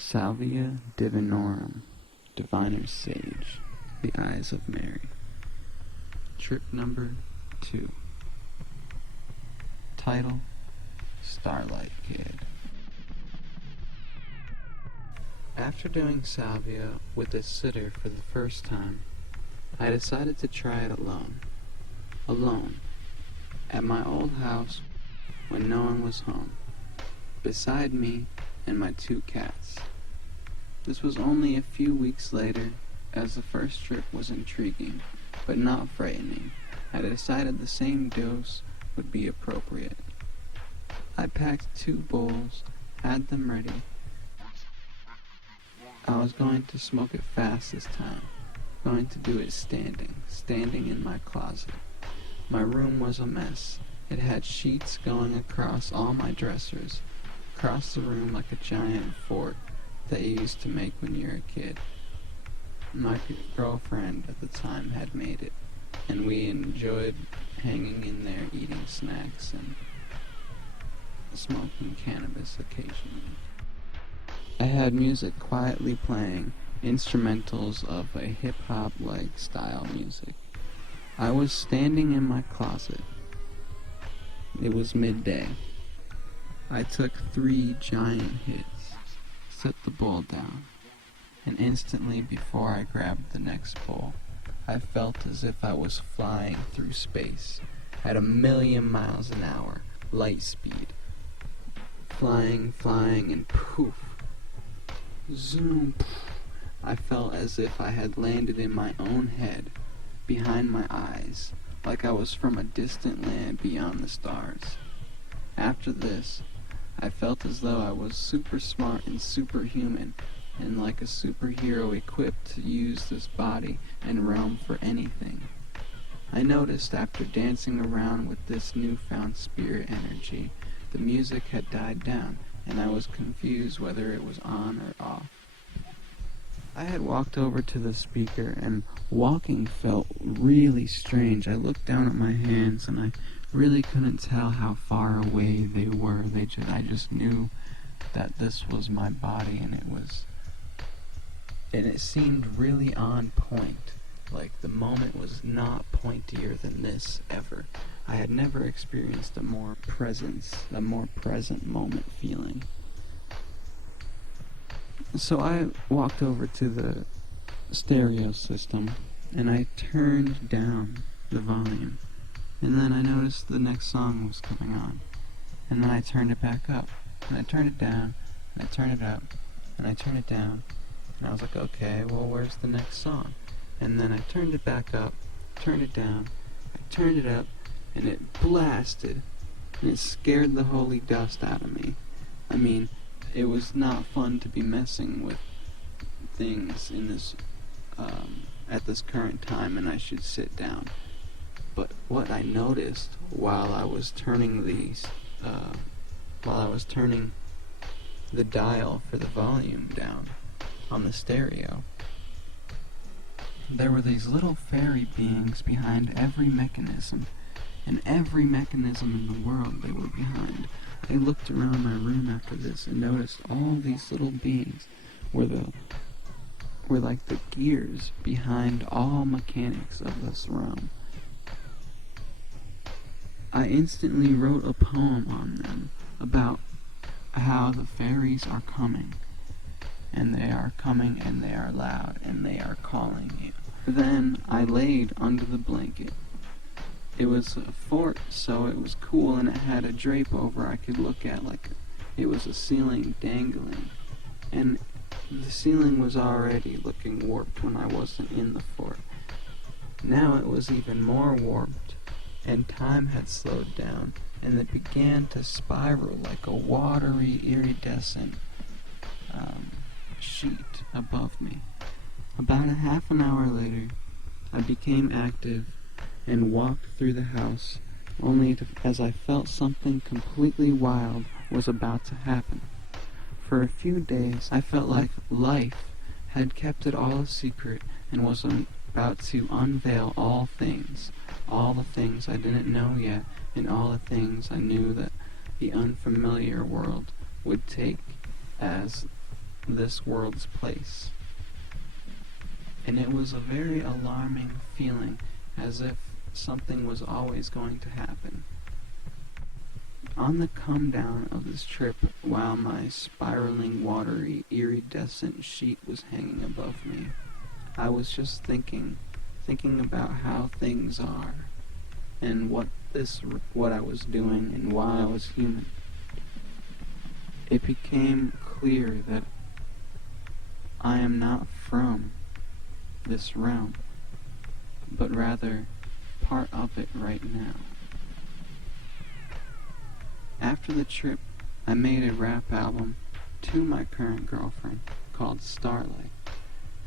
Salvia Divinorum, Diviner's Sage, the Eyes of Mary. Trip number 2. Title, Starlight Kid. After doing Salvia with a sitter for the first time, I decided to try it alone. Alone, at my old house when no one was home, beside me and my 2 cats. This was only a few weeks later, as the first trip was intriguing, but not frightening. I decided the same dose would be appropriate. I packed 2 bowls, had them ready. I was going to smoke it fast this time, going to do it standing in my closet. My room was a mess. It had sheets going across all my dressers, across the room like a giant fort that you used to make when you were a kid. My girlfriend at the time had made it, and we enjoyed hanging in there eating snacks and smoking cannabis occasionally. I had music quietly playing, instrumentals of a hip-hop-like style music. I was standing in my closet. It was midday. I took 3 giant hits, set the bowl down, and instantly before I grabbed the next bowl, I felt as if I was flying through space at 1,000,000 miles an hour, light speed. Flying, and poof, zoom, I felt as if I had landed in my own head, behind my eyes, like I was from a distant land beyond the stars. After this, I felt as though I was super smart and superhuman, and like a superhero equipped to use this body and realm for anything. I noticed after dancing around with this newfound spirit energy, the music had died down, and I was confused whether it was on or off. I had walked over to the speaker, and walking felt really strange. I looked down at my hands, and I really couldn't tell how far away they were. I just knew that this was my body, and it seemed really on point. Like the moment was not pointier than this ever. I had never experienced a more present moment feeling. So I walked over to the stereo system, and I turned down the volume. And then I noticed the next song was coming on. And then I turned it back up. And I turned it down, and I turned it up, and I turned it down. And I was like, okay, well, where's the next song? And then I turned it back up, turned it down, I turned it up, and it blasted. And it scared the holy dust out of me. I mean, it was not fun to be messing with things in this, at this current time, and I should sit down. But what I noticed while I was turning the dial for the volume down on the stereo, there were these little fairy beings behind every mechanism, and every mechanism in the world they were behind. I looked around my room after this and noticed all these little beings were like the gears behind all mechanics of this realm. I instantly wrote a poem on them about how the fairies are coming, and they are coming, and they are loud, and they are calling you. Then I laid under the blanket. It was a fort, so it was cool, and it had a drape over I could look at like it was a ceiling dangling. And the ceiling was already looking warped when I wasn't in the fort. Now it was even more warped, and time had slowed down, and it began to spiral like a watery, iridescent sheet above me. About a half an hour later, I became active and walked through the house, as I felt something completely wild was about to happen. For a few days, I felt like life had kept it all a secret and was about to unveil all the things I didn't know yet, and all the things I knew that the unfamiliar world would take as this world's place. And it was a very alarming feeling, as if something was always going to happen. On the come down of this trip, while my spiraling, watery, iridescent sheet was hanging above me, I was just thinking about how things are, and what I was doing, and why I was human. It became clear that I am not from this realm, but rather part of it right now. After the trip, I made a rap album to my current girlfriend called Starlight,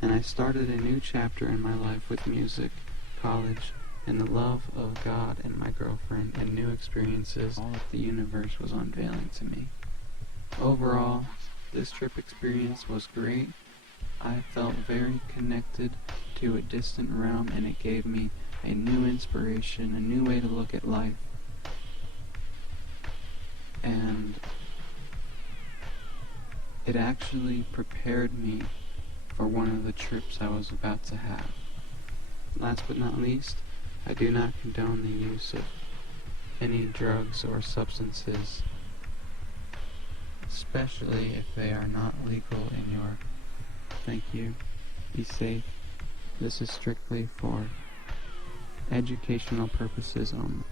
and I started a new chapter in my life with music, college, and the love of God and my girlfriend, and new experiences all that the universe was unveiling to me. Overall, this trip experience was great. I felt very connected to a distant realm, and it gave me a new inspiration, a new way to look at life. And it actually prepared me for one of the trips I was about to have. Last but not least, I do not condone the use of any drugs or substances, especially if they are not legal in your... Thank you. Be safe. This is strictly for educational purposes only.